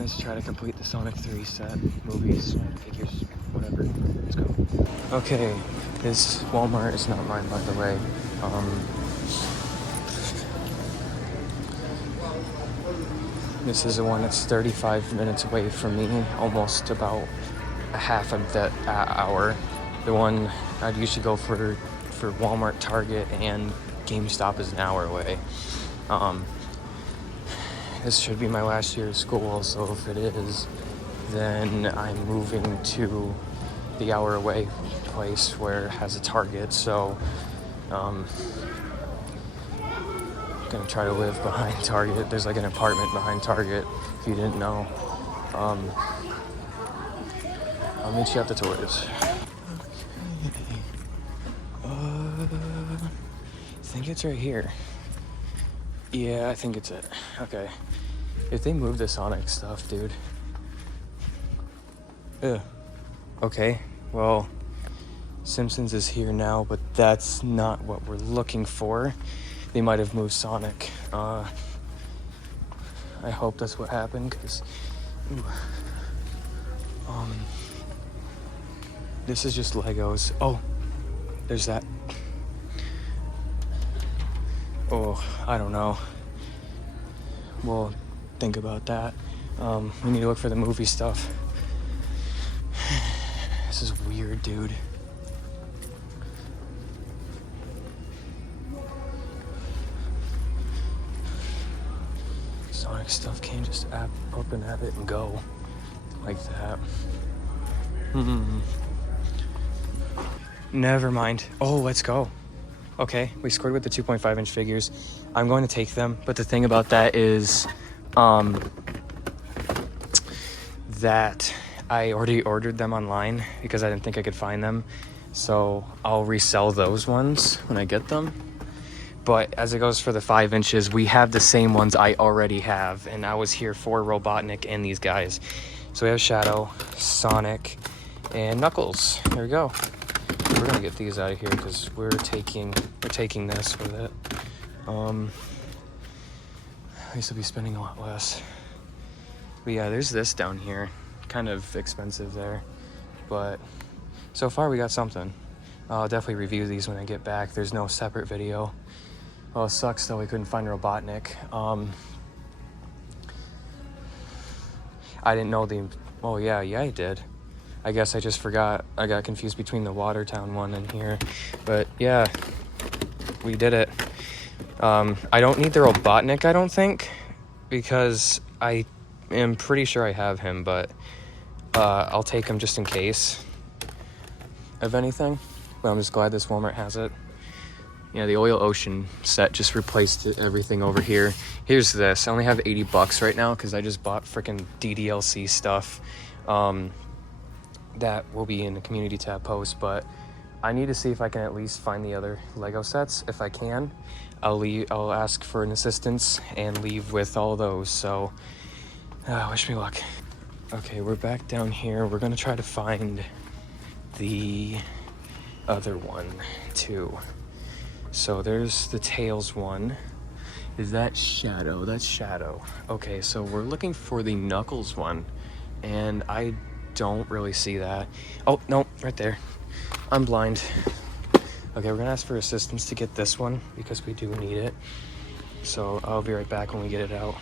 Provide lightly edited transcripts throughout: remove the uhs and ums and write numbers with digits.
Let's try to complete the Sonic 3 set, movies, figures, whatever. Let's go. Okay, this Walmart is not mine, by the way. This is the one that's 35 minutes away from me, almost about a half of that hour. The one I'd usually go for Walmart, Target, and GameStop is an hour away. This should be my last year of school, so if it is, then I'm moving to the hour away place where it has a Target, so I'm gonna try to live behind Target. There's like an apartment behind Target, if you didn't know. I'll meet you at the tours. I think it's right here. Yeah, I think it's it. Okay. If they move the Sonic stuff, dude. Ugh. Okay, well, Simpsons is here now, but that's not what we're looking for. They might have moved Sonic. I hope that's what happened, because... this is just Legos. Oh, there's that. Oh, I don't know. We'll think about that. We need to look for the movie stuff. This is weird, dude. Sonic stuff can't just up and at it and go like that. Never mind. Oh, let's go. Okay, we scored with the 2.5 inch figures. I'm going to take them, but the thing about that is that I already ordered them online because I didn't think I could find them. So I'll resell those ones when I get them. But as it goes for the 5 inches, we have the same ones I already have. And I was here for Robotnik and these guys. So we have Shadow, Sonic, and Knuckles. There we go. We're gonna get these out of here because we're taking this with it. I used to be spending a lot less. But yeah, there's this down here. Kind of expensive there. But so far we got something. I'll definitely review these when I get back. There's no separate video. Well, it sucks though we couldn't find Robotnik. I didn't know the... Oh yeah, I did. I guess I just forgot. I got confused between the Watertown one and here. But yeah, we did it. I don't need the Robotnik, I don't think, because I am pretty sure I have him, but I'll take him just in case of anything. But I'm just glad this Walmart has it. Yeah, the Oil Ocean set just replaced everything over here. Here's this. I only have $80 right now because I just bought freaking DDLC stuff. That will be in the community tab post, but I need to see if I can at least find the other Lego sets. If I can, I'll ask for an assistance and leave with all those. So wish me luck. Okay, we're back down here. We're gonna try to find the other one too. So there's the Tails one. Is that Shadow? That's Shadow. Okay, so we're looking for the Knuckles one, and I don't really see that. Oh, no, right there. I'm blind. Okay, we're gonna ask for assistance to get this one because we do need it. So I'll be right back when we get it out.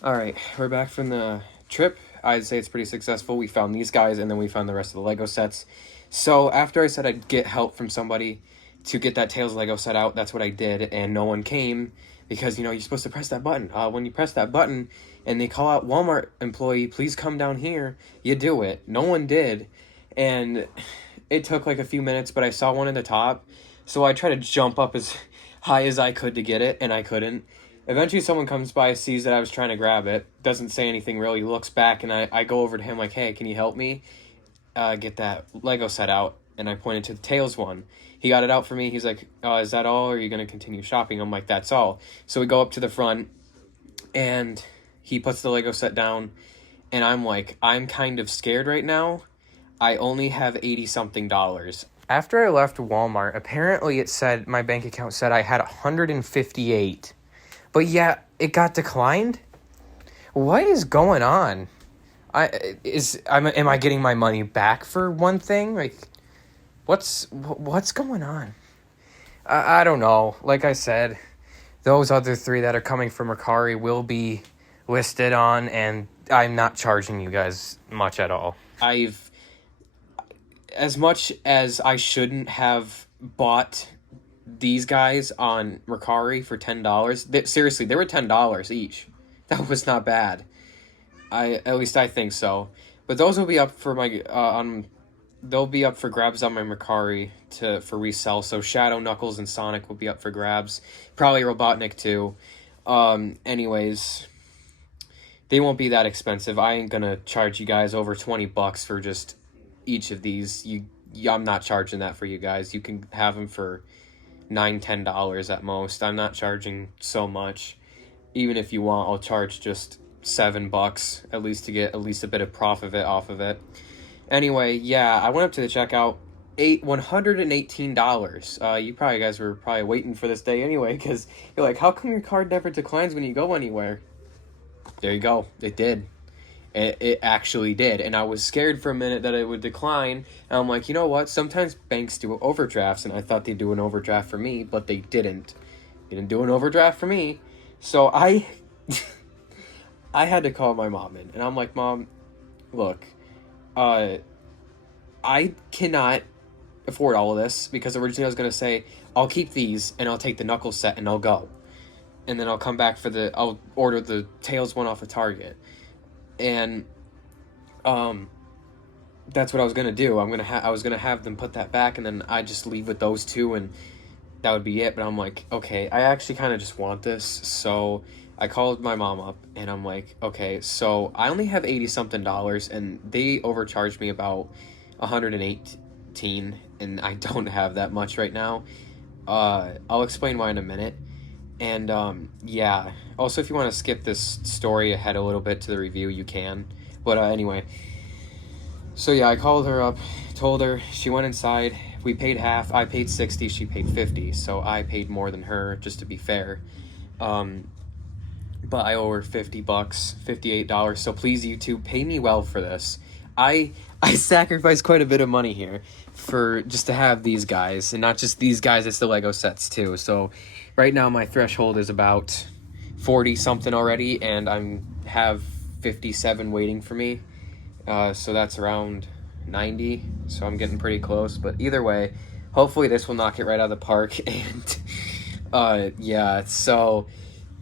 All right, we're back from the trip. I'd say it's pretty successful. We found these guys and then we found the rest of the Lego sets. So after I said I'd get help from somebody to get that Tails Lego set out, that's what I did, and no one came because, you know, you're supposed to press that button. When you press that button and they call out Walmart employee, please come down here, you do it. No one did, and it took like a few minutes, but I saw one in the top, so I tried to jump up as high as I could to get it, and I couldn't. Eventually someone comes by, sees that I was trying to grab it, doesn't say anything really, looks back, and I go over to him like, hey, can you help me get that Lego set out? And I pointed to the Tails one. He got it out for me. He's like, is that all, or are you going to continue shopping? I'm like, that's all. So we go up to the front, and he puts the Lego set down, and I'm like, I'm kind of scared right now. I only have $80-something. After I left Walmart, apparently it said, my bank account said I had 158. But yeah, it got declined? What is going on? Am I getting my money back for one thing? Like, what's going on? I don't know. Like I said, those other 3 that are coming from Mercari will be listed on, and I'm not charging you guys much at all. As much as I shouldn't have bought these guys on Mercari for $10, seriously, they were $10 each. That was not bad. At least I think so. But those will be up for my they'll be up for grabs on my Mercari for resell. So Shadow, Knuckles, and Sonic will be up for grabs. Probably Robotnik too. Anyways, they won't be that expensive. I ain't gonna charge you guys over $20 for just each of these. I'm not charging that for you guys. You can have them for $9-10 at most. I'm not charging so much. Even if you want, I'll charge just $7 at least to get at least a bit of profit off of it. Anyway, yeah, I went up to the checkout. $118. You guys were probably waiting for this day anyway, because you're like, how come your card never declines when you go anywhere? There you go. It did. It actually did. And I was scared for a minute that it would decline. And I'm like, you know what? Sometimes banks do overdrafts, and I thought they'd do an overdraft for me, but they didn't. They didn't do an overdraft for me. So I had to call my mom in. And I'm like, Mom, look, I cannot afford all of this, because originally I was going to say, I'll keep these and I'll take the Knuckles set and I'll go. And then I'll come back I'll order the Tails one off of Target. And that's what I was going to do. I was going to have them put that back, and then I just leave with those 2, and that would be it. But I'm like, okay, I actually kind of just want this. So I called my mom up, and I'm like, okay, so I only have $80-something, and they overcharged me about $118, and I don't have that much right now. I'll explain why in a minute. And yeah, also if you want to skip this story ahead a little bit to the review, you can. But anyway, so yeah, I called her up, told her, she went inside. We paid half. I paid 60, she paid 50, so I paid more than her, just to be fair. But I owe her $50, $58. So please, YouTube, pay me well for this. I sacrificed quite a bit of money here for just to have these guys, and not just these guys, it's the Lego sets too. So right now my threshold is about 40 something already, and I have 57 waiting for me. So that's around 90. So I'm getting pretty close. But either way, hopefully this will knock it right out of the park. And yeah, so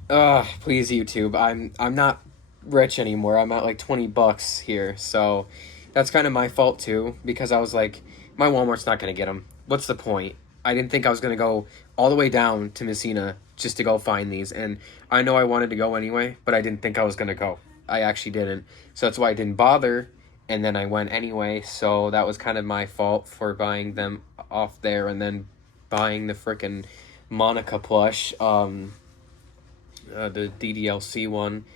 please, YouTube, I'm not rich anymore. I'm at like $20 here. So that's kind of my fault too, because I was like, my Walmart's not going to get them. What's the point? I didn't think I was going to go all the way down to Messina just to go find these. And I know I wanted to go anyway, but I didn't think I was going to go. I actually didn't. So that's why I didn't bother. And then I went anyway. So that was kind of my fault for buying them off there, and then buying the frickin' Monica plush, the DDLC one.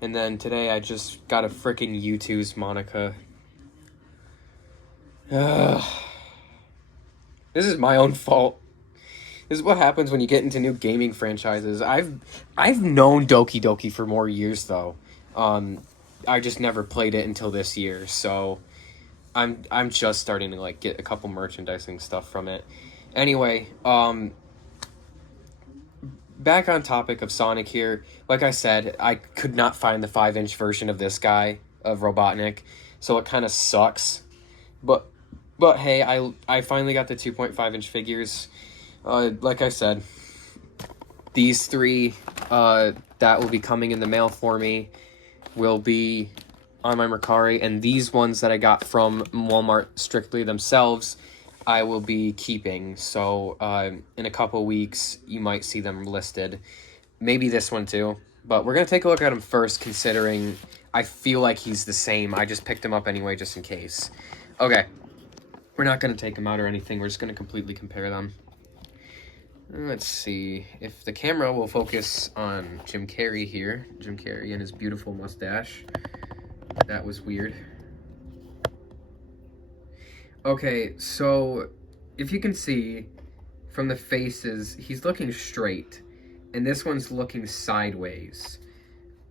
And then today I just got a frickin' U2's Monica. This is my own fault. This is what happens when you get into new gaming franchises. I've known Doki Doki for more years though. I just never played it until this year, so I'm just starting to like get a couple merchandising stuff from it. Anyway, back on topic of Sonic here. Like I said, I could not find the 5-inch version of this guy, of Robotnik, so it kind of sucks. But hey, I finally got the 2.5-inch figures. Like I said, these 3 that will be coming in the mail for me will be on my Mercari, and these ones that I got from Walmart strictly themselves, I will be keeping. So in a couple weeks, you might see them listed. Maybe this one too. But we're going to take a look at him first, considering I feel like he's the same. I just picked him up anyway, just in case. Okay. We're not going to take them out or anything. We're just going to completely compare them. Let's see if the camera will focus on Jim Carrey here. Jim Carrey and his beautiful mustache. That was weird. Okay, so if you can see from the faces, he's looking straight, and this one's looking sideways.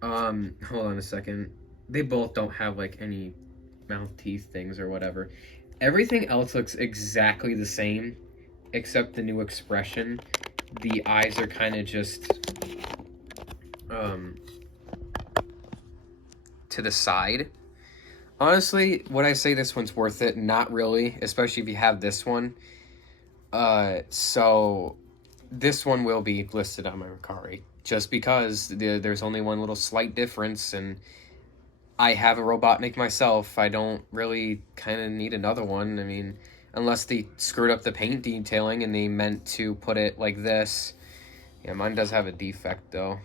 Hold on a second. they both don't have like any mouth teeth things or whatever. Everything else looks exactly the same except the new expression. The eyes are kind of just to the side. Honestly, would I say this one's worth it? Not really, especially if you have this one. So this one will be listed on my Mercari just because there's only one little slight difference, and I have a Robotnik myself. I don't really kind of need another one. I mean, unless they screwed up the paint detailing and they meant to put it like this. Yeah, mine does have a defect though.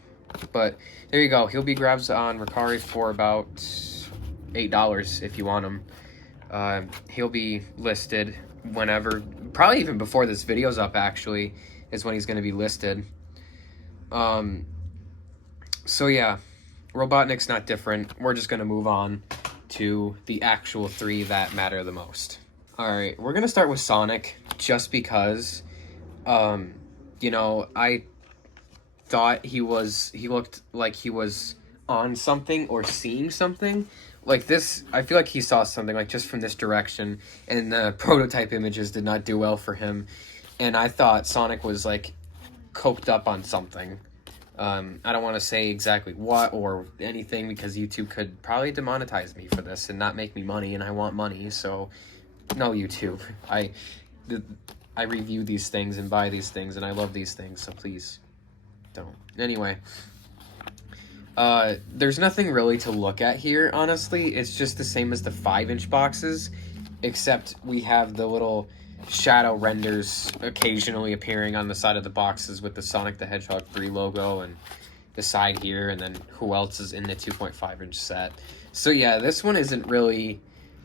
But there you go. He'll be grabs on Mercari for about $8 if you want him. He'll be listed whenever, probably even before this video's up actually, is when he's going to be listed. So yeah, Robotnik's not different. We're just going to move on to the actual three that matter the most. Alright, we're going to start with Sonic just because, you know, I thought he looked like he was on something or seeing something. Like this, I feel like he saw something, like just from this direction, and the prototype images did not do well for him. And I thought Sonic was like coked up on something. I don't want to say exactly what or anything because YouTube could probably demonetize me for this and not make me money, and I want money, so no, YouTube. I review these things and buy these things, and I love these things, so please don't. Anyway, there's nothing really to look at here, honestly. It's just the same as the 5-inch boxes, except we have the little shadow renders occasionally appearing on the side of the boxes with the Sonic the Hedgehog 3 logo and the side here, and then who else is in the 2.5-inch set. So yeah, this one isn't really,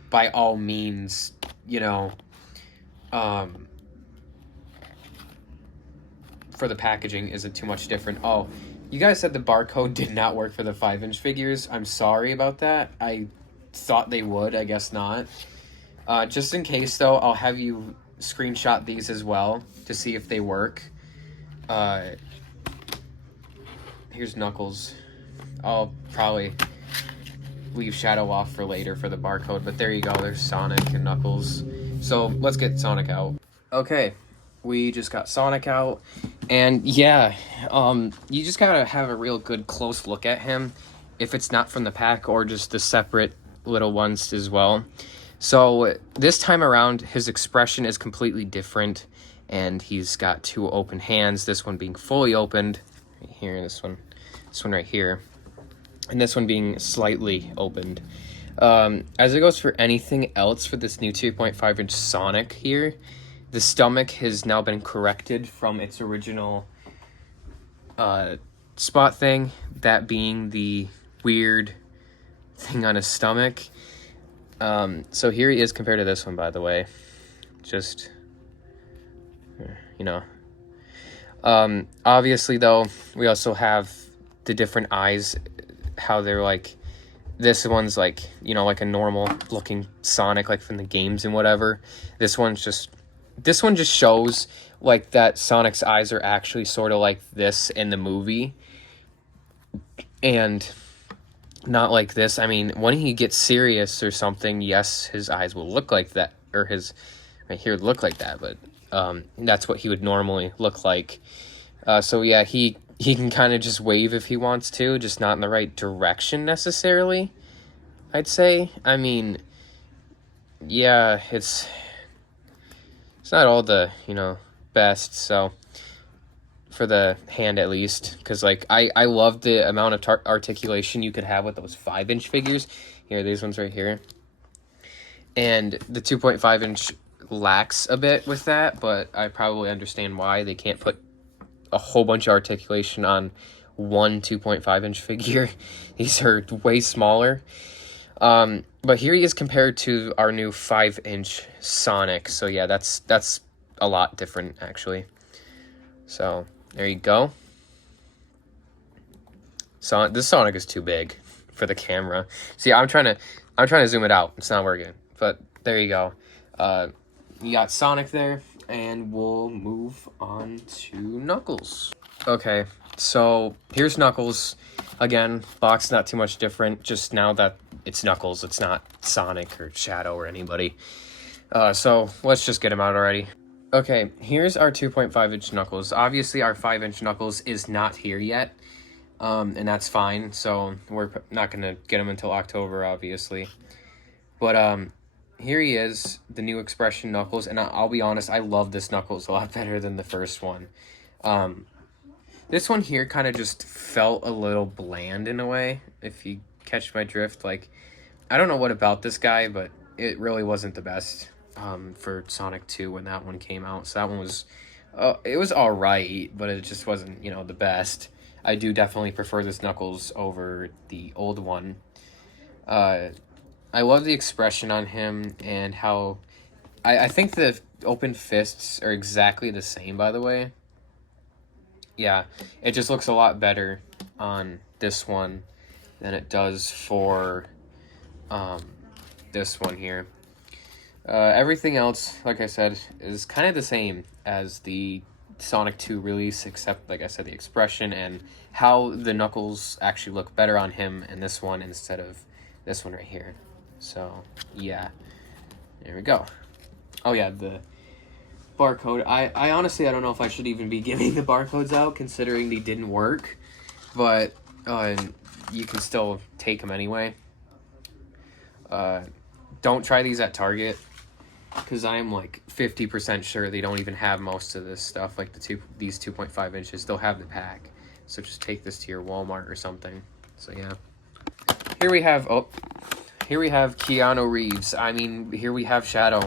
by all means, you know, for the packaging isn't too much different. Oh, you guys said the barcode did not work for the 5-inch figures. I'm sorry about that. I thought they would. I guess not. Just in case, though, I'll have you screenshot these as well to see if they work. Here's Knuckles. I'll probably leave Shadow off for later for the barcode, but there you go. There's Sonic and Knuckles. So let's get Sonic out. Okay, we just got Sonic out, and yeah, you just gotta have a real good close look at him if it's not from the pack or just the separate little ones as well. So this time around, his expression is completely different, and he's got two open hands, this one being fully opened right here, this one right here, and this one being slightly opened. As it goes for anything else for this new 2.5-inch Sonic here, the stomach has now been corrected from its original spot thing, that being the weird thing on his stomach. So here he is compared to this one, by the way. Just, you know. Obviously, though, we also have the different eyes, how they're like, this one's like, you know, like a normal looking Sonic, like from the games and whatever. This one just shows like that Sonic's eyes are actually sort of like this in the movie, and not like this. I mean, when he gets serious or something, yes, his eyes will look like that, or his right here would look like that, but that's what he would normally look like. So yeah, he can kind of just wave if he wants to, just not in the right direction necessarily, I'd say. I mean, yeah, it's not all the, you know, best, so for the hand at least, because like I love the amount of articulation you could have with those 5-inch figures. Here, these ones right here, and the 2.5-inch lacks a bit with that, but I probably understand why they can't put a whole bunch of articulation on one 2.5-inch figure. These are way smaller. But here he is compared to our new 5-inch Sonic. So yeah, that's a lot different actually. So there you go. So this Sonic is too big for the camera. See, I'm trying to zoom it out. It's not working. But there you go. You got Sonic there, and we'll move on to Knuckles. Okay, so here's Knuckles. Again, box not too much different, just now that it's Knuckles, it's not Sonic or Shadow or anybody. So let's just get him out already. Okay, here's our 2.5-inch Knuckles. Obviously, our 5-inch Knuckles is not here yet, and that's fine. So we're not going to get him until October, obviously. But here he is, the new expression Knuckles, and I'll be honest, I love this Knuckles a lot better than the first one. This one here kind of just felt a little bland in a way, if you catch my drift. Like, I don't know what about this guy, but it really wasn't the best for Sonic 2 when that one came out. So that one was, it was all right, but it just wasn't, you know, the best. I do definitely prefer this Knuckles over the old one. I love the expression on him and how, I think the open fists are exactly the same, by the way. Yeah, it just looks a lot better on this one than it does for this one here. Everything else, like I said, is kind of the same as the Sonic 2 release, except, like I said, the expression and how the Knuckles actually look better on him in this one instead of this one right here. So, yeah. There we go. Oh, yeah, the barcode. I honestly, I don't know if I should even be giving the barcodes out, considering they didn't work. But you can still take them anyway. Don't try these at Target, because I am like 50% sure they don't even have most of this stuff, like these 2.5 inches. They'll have the pack. So just take this to your Walmart or something. So yeah. Here we have Keanu Reeves. I mean, here we have Shadow.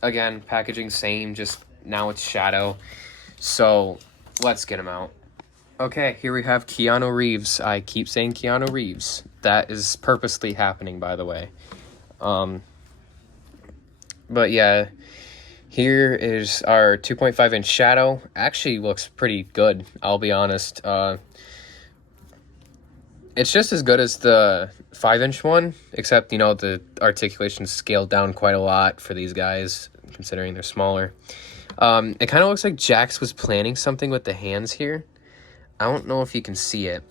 Again, packaging same, just now it's Shadow. So let's get him out. Okay, here we have Keanu Reeves. I keep saying Keanu Reeves. That is purposely happening, by the way. But yeah, here is our 2.5-inch Shadow. Actually looks pretty good, I'll be honest. It's just as good as the 5-inch one, except, you know, the articulation's scaled down quite a lot for these guys, considering they're smaller. It kind of looks like Jakks was planning something with the hands here. I don't know if you can see it,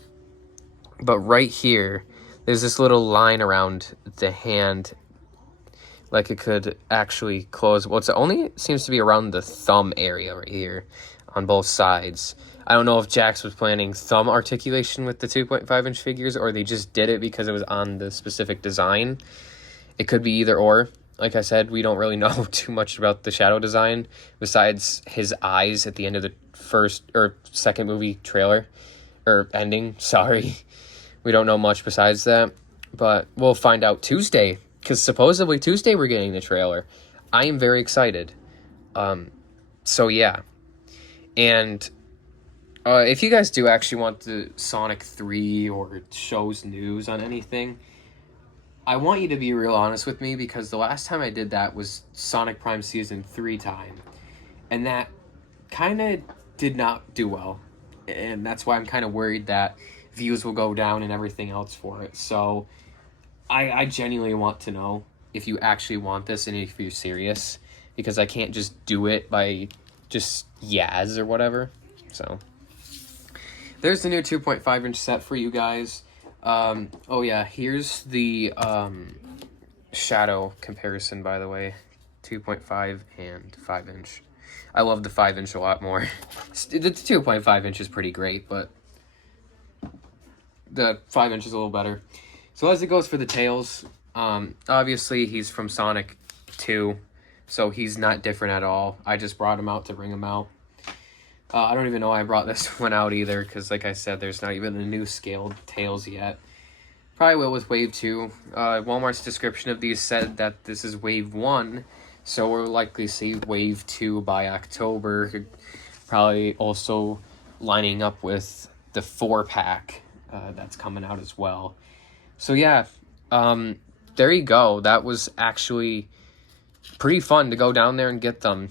but right here, there's this little line around the hand, like it could actually close. Well, it only seems to be around the thumb area right here on both sides. I don't know if Jakks was planning thumb articulation with the 2.5-inch figures, or they just did it because it was on the specific design. It could be either or. Like I said, we don't really know too much about the Shadow design, besides his eyes at the end of the first or second movie trailer, or ending, sorry. We don't know much besides that, but we'll find out Tuesday, because supposedly Tuesday we're getting the trailer. I am very excited. So yeah. And if you guys do actually want the Sonic 3 or shows news on anything, I want you to be real honest with me, because the last time I did that was Sonic Prime Season 3 time, and that kind of did not do well, and that's why I'm kind of worried that views will go down and everything else for it. So I genuinely want to know if you actually want this and if you're serious, because I can't just do it by just yaz or whatever. So there's the new 2.5-inch set for you guys. Oh yeah, here's the Shadow comparison, by the way. 2.5 and 5-inch. I love the 5-inch a lot more. The 2.5-inch is pretty great, but the 5-inch is a little better. So as it goes for the tails, obviously he's from Sonic 2, so he's not different at all. I just brought him out to bring him out. I don't even know why I brought this one out either, because like I said, there's not even a new scaled tails yet. Probably will with Wave 2. Walmart's description of these said that this is Wave 1, so we'll likely see Wave 2 by October. Probably also lining up with the 4-pack that's coming out as well. So yeah, there you go. That was actually pretty fun to go down there and get them.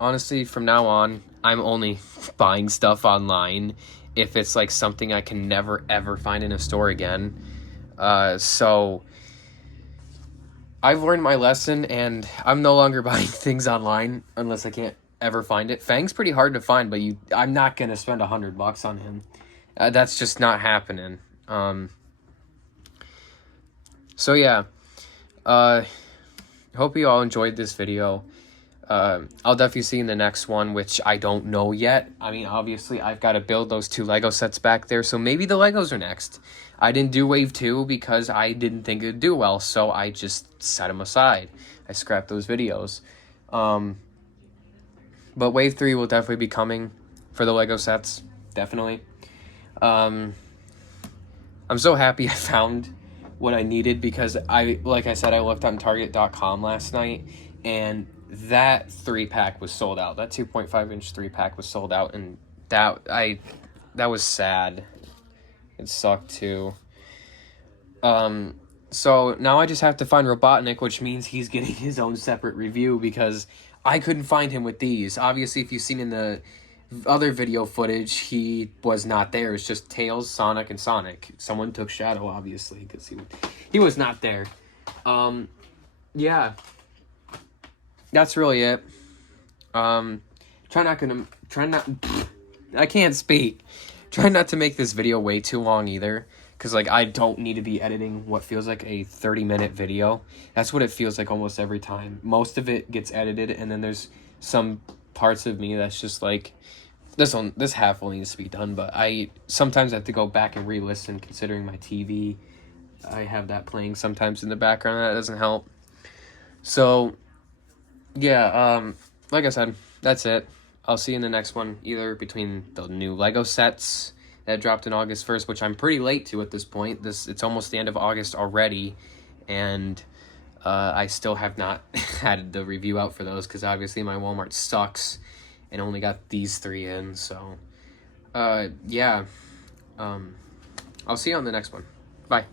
Honestly, from now on, I'm only buying stuff online if it's like something I can never ever find in a store again. So I've learned my lesson, and I'm no longer buying things online unless I can't ever find it. Fang's pretty hard to find, but I'm not gonna spend $100 on him. That's just not happening. So yeah, hope you all enjoyed this video. I'll definitely see you in the next one, which I don't know yet. I mean, obviously, I've got to build those 2 Lego sets back there, so maybe the Legos are next. I didn't do Wave 2 because I didn't think it would do well, so I just set them aside. I scrapped those videos. But Wave 3 will definitely be coming for the Lego sets, definitely. I'm so happy I found what I needed because like I said, I looked on Target.com last night, and that 3-pack was sold out. That 2.5-inch 3-pack was sold out, and that was sad. It sucked too. So now I just have to find Robotnik, which means he's getting his own separate review because I couldn't find him with these. Obviously, if you've seen in the other video footage, he was not there. It's just Tails, Sonic, and Sonic. Someone took Shadow, obviously, because he was not there. Yeah. That's really it. I can't speak. Try not to make this video way too long either, because like I don't need to be editing what feels like a 30-minute video. That's what it feels like almost every time. Most of it gets edited, and then there's some parts of me that's just like, this half will needs to be done, but I sometimes have to go back and re-listen considering my TV. I have that playing sometimes in the background. That doesn't help. So yeah, like I said, that's it. I'll see you in the next one, either between the new Lego sets that dropped in August 1st, which I'm pretty late to at this point. It's almost the end of August already, and I still have not had the review out for those because obviously my Walmart sucks and only got these 3 in. So yeah, I'll see you on the next one. Bye.